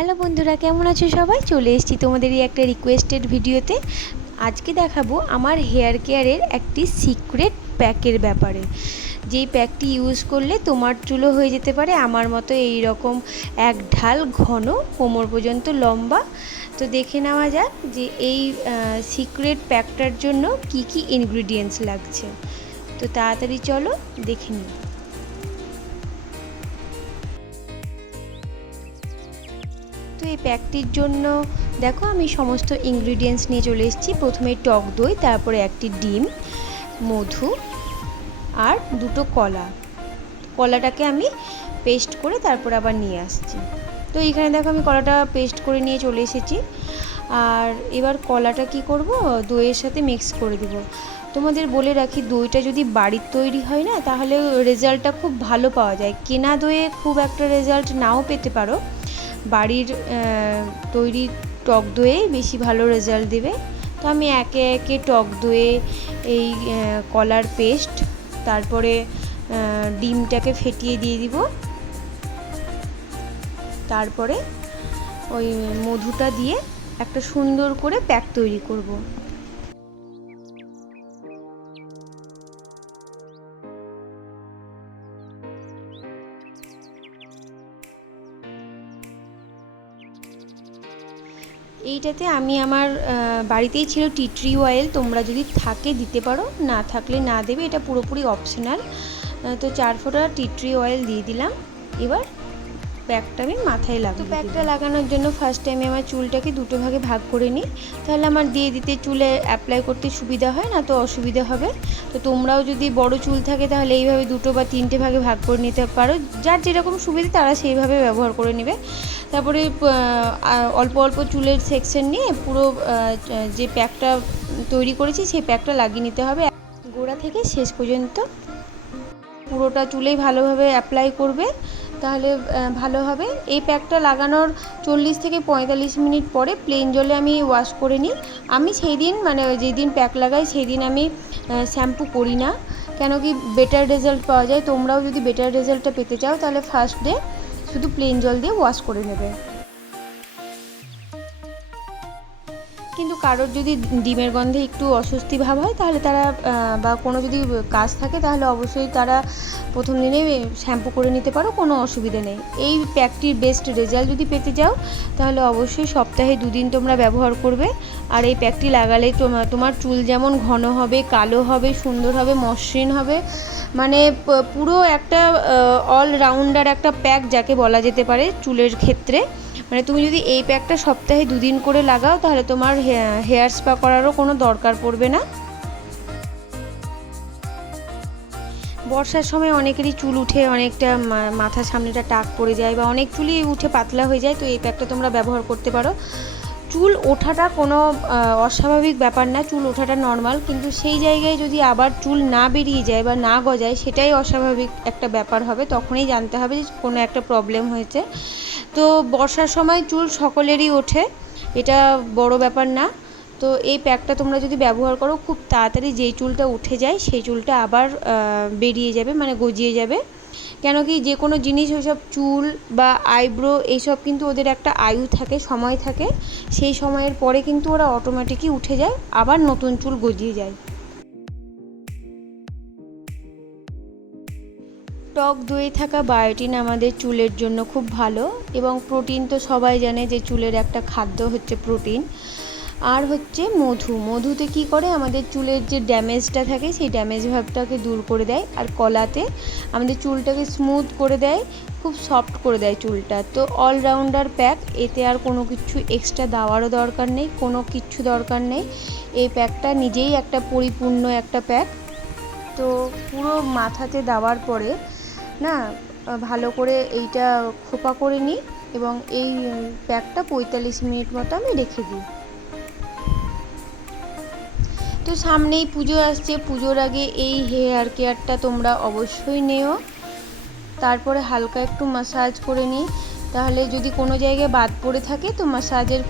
Hello বন্ধুরা, কেমন আছো সবাই? চলে এসেছি তোমাদেরই একটা রিকোয়েস্টেড ভিডিওতে। আজকে দেখাবো আমার হেয়ার কেয়ারের একটি সিক্রেট প্যাকের ব্যাপারে। যেই প্যাকটি ইউজ করলে তোমার চুলও হয়ে যেতে পারে আমার মতো এই রকম এক ঢাল ঘন, কোমর পর্যন্ত লম্বা। তো দেখে নেওয়া যাক যে এই সিক্রেট প্যাকটার জন্য কি কি ইনগ্রিডিয়েন্টস লাগছে। তো তাড়াতাড়ি চলো দেখে নিই। তো এই প্যাকটির জন্য দেখো আমি সমস্ত ইনগ্রিডিয়েন্টস নিয়ে চলে এসেছি। প্রথমে টক দই, তারপরে একটি ডিম, মধু আর দুটো কলাটাকে আমি পেস্ট করে তারপর আবার নিয়ে আসছি। তো এইখানে দেখো আমি কলাটা পেস্ট করে নিয়ে চলে এসেছি। আর এবার কলাটা কি করব, দইয়ের সাথে মিক্স করে দেব। তোমাদের বলে রাখি, দইটা যদি বাড়ির তৈরি হয় না তাহলে রেজাল্টটা খুব ভালো পাওয়া যায়। কেনা দইয়ে খুব একটা রেজাল্ট নাও পেতে পারো, বাড়ির তৈরি টক দইয়ে বেশি ভালো রেজাল্ট দেবে। তো আমি একে একে টক দইয়ে এই কলার পেস্ট, তারপরে ডিমটাকে ফেটিয়ে দিয়ে দিব, তারপরে ওই মধুটা দিয়ে একটা সুন্দর করে প্যাক তৈরি করব। এইটাতে আমি আমার বাড়িতেই ছিল টি ট্রি অয়েল, তোমরা যদি থাকে দিতে পারো, না থাকলে না দেবে, এটা পুরোপুরি অপশনাল। তো 4 ফোঁটা টি ট্রি অয়েল দিয়ে দিলাম। এবার প্যাকটা আমি মাথায় লাগাবো। তো প্যাকটা লাগানোর জন্য ফার্স্ট টাইমে আমার চুলটাকে দুটো ভাগে ভাগ করে নিই, তাহলে আমার দিয়ে দিতে চুলে অ্যাপ্লাই করতে সুবিধা হয় না তো অসুবিধা হবে। তো তোমরাও যদি বড় চুল থাকে তাহলে এইভাবে দুটো বা তিনটে ভাগে ভাগ করে নিতে পারো, যার যেরকম সুবিধা তারা সেইভাবে ব্যবহার করে নেবে। তারপরে অল্প অল্প চুলের সেকশন নিয়ে পুরো যে প্যাকটা তৈরি করেছি সেই প্যাকটা লাগিয়ে নিতে হবে গোড়া থেকে শেষ পর্যন্ত। পুরোটা চুলেই ভালোভাবে অ্যাপ্লাই করবে, তাহলে ভালো হবে। এই প্যাকটা লাগানোর 40 থেকে 45 মিনিট পরে প্লেন জলে আমি ওয়াশ করে নিই। আমি সেই দিন মানে যেই দিন প্যাক লাগাই সেই দিন আমি শ্যাম্পু করি না, কেন কি বেটার রেজাল্ট পাওয়া যায়। তোমরাও যদি বেটার রেজাল্টটা পেতে চাও তাহলে ফার্স্ট ডে শুধু প্লেন জল দিয়ে ওয়াশ করে নেবে। কিন্তু কারোর যদি ডিমের গন্ধে একটু অস্বস্তি ভাব হয় তাহলে তারা বা কোনো যদি কাজ থাকে তাহলে অবশ্যই তারা প্রথম দিনে শ্যাম্পু করে নিতে পারো, কোনো অসুবিধা নেই। এই প্যাকটির বেস্ট রেজাল্ট যদি পেতে চাও তাহলে অবশ্যই সপ্তাহে 2 দিন তোমরা ব্যবহার করবে। আর এই প্যাকটি লাগালে তোমার চুল যেমন ঘন হবে, কালো হবে, সুন্দর হবে, মসৃণ হবে, মানে পুরো একটা অলরাউন্ডার একটা প্যাক যাকে বলা যেতে পারে চুলের ক্ষেত্রে। মানে তুমি যদি এই প্যাকটা সপ্তাহে 2 দিন করে লাগাও তাহলে তোমার হেয়ার স্পা করারও কোনো দরকার পড়বে না। বর্ষার সময় অনেকেরই চুল উঠে অনেকটা, মাথার সামনেটা টাক পড়ে যায় বা অনেক চুলই উঠে পাতলা হয়ে যায়, তো এই প্যাকটা তোমরা ব্যবহার করতে পারো। চুল ওঠাটা কোনো অস্বাভাবিক ব্যাপার না, চুল ওঠাটা নর্মাল, কিন্তু সেই জায়গায় যদি আবার চুল না বেরিয়ে যায় বা না গজায় সেটাই অস্বাভাবিক একটা ব্যাপার হবে, তখনই জানতে হবে যে কোনো একটা প্রবলেম হয়েছে। তো বর্ষার সময় চুল সকলেরই ওঠে, এটা বড় ব্যাপার না। তো এই প্যাকটা তোমরা যদি ব্যবহার করো খুব তাড়াতাড়ি যেই চুলটা উঠে যায় সেই চুলটা আবার বেরিয়ে যাবে, মানে গজিয়ে যাবে। কেন কি যে কোনো জিনিস, ওইসব চুল বা আইব্রো এইসব কিন্তু ওদের একটা আয়ু থাকে, সময় থাকে, সেই সময়ের পরে কিন্তু ওরা অটোমেটিকই উঠে যায়, আবার নতুন চুল গজিয়ে যায়। টক দইয়ে থাকা বায়োটিন আমাদের চুলের জন্য খুব ভালো, এবং প্রোটিন তো সবাই জানে যে চুলের একটা খাদ্য হচ্ছে প্রোটিন। আর হচ্ছে মধুতে কি করে আমাদের চুলের যে ড্যামেজটা থাকে সেই ড্যামেজ ভাবটাকে দূর করে দেয়। আর কলাতে আমাদের চুলটাকে স্মুথ করে দেয়, খুব সফট করে দেয় চুলটা। তো অলরাউন্ডার প্যাক, এতে আর কোনো কিছু এক্সট্রা দেওয়ারও দরকার নেই, কোনো কিচ্ছু দরকার নেই। এই প্যাকটা নিজেই একটা পরিপূর্ণ একটা প্যাক। তো পুরো মাথাতে দেওয়ার পরে না ভালো করে এইটা খোপা করে নিই এবং এই প্যাকটা 45 মিনিট মতো আমি রেখে দিই। তো সামনেই পুজো আসছে, পুজোর আগে এই হেয়ার কেয়ারটা তোমরা অবশ্যই নেও। তারপরে হালকা একটু ম্যাসাজ করে নিই, তাহলে যদি কোনো জায়গায় বাদ পড়ে থাকে তো ম্যাসাজের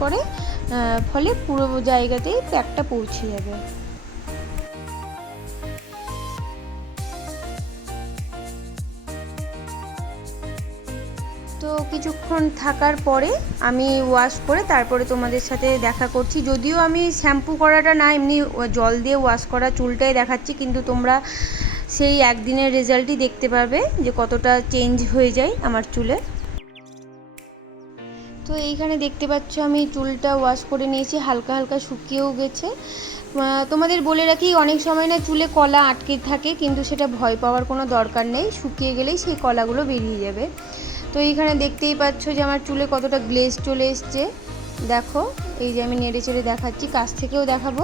ফলে পুরো জায়গাতেই প্যাকটা পৌঁছে যাবে। তো তো কিছুক্ষণ থাকার পরে আমি ওয়াশ করে তারপরে তোমাদের সাথে দেখা করছি। যদিও আমি শ্যাম্পু করাটা না, এমনি জল দিয়ে ওয়াশ করা চুলটাই দেখাচ্ছি, কিন্তু তোমরা সেই একদিনের রেজাল্টই দেখতে পাবে যে কতটা চেঞ্জ হয়ে যায় আমার চুলে। তো এইখানে দেখতে পাচ্ছ আমি চুলটা ওয়াশ করে নিয়েছি, হালকা হালকা শুকিয়েও গেছে। তোমাদের বলে রাখি, অনেক সময় না চুলে কলা আটকে থাকে, কিন্তু সেটা ভয় পাওয়ার কোনো দরকার নেই, শুকিয়ে গেলেই সেই কলাগুলো বেরিয়ে যাবে। তো এইখানে দেখতেই পাচ্ছ যে আমার চুলে কতটা গ্লেজ চলে এসছে। দেখো, এই যে আমি নেড়ে চেড়ে দেখাচ্ছি, কাছ থেকেও দেখাবো।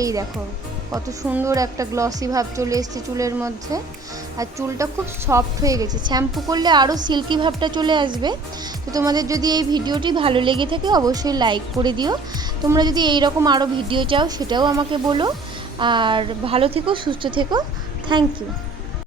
এই দেখো কত সুন্দর একটা গ্লসি ভাব চলে এসছে চুলের মধ্যে, আর চুলটা খুব সফট হয়ে গেছে। শ্যাম্পু করলে আরও সিল্কি ভাবটা চলে আসবে। তো তোমাদের যদি এই ভিডিওটি ভালো লেগে থাকে অবশ্যই লাইক করে দিও। তোমরা যদি এই রকম আরও ভিডিও চাও সেটাও আমাকে বলো। আর ভালো থেকো, সুস্থ থেকো। Thank you.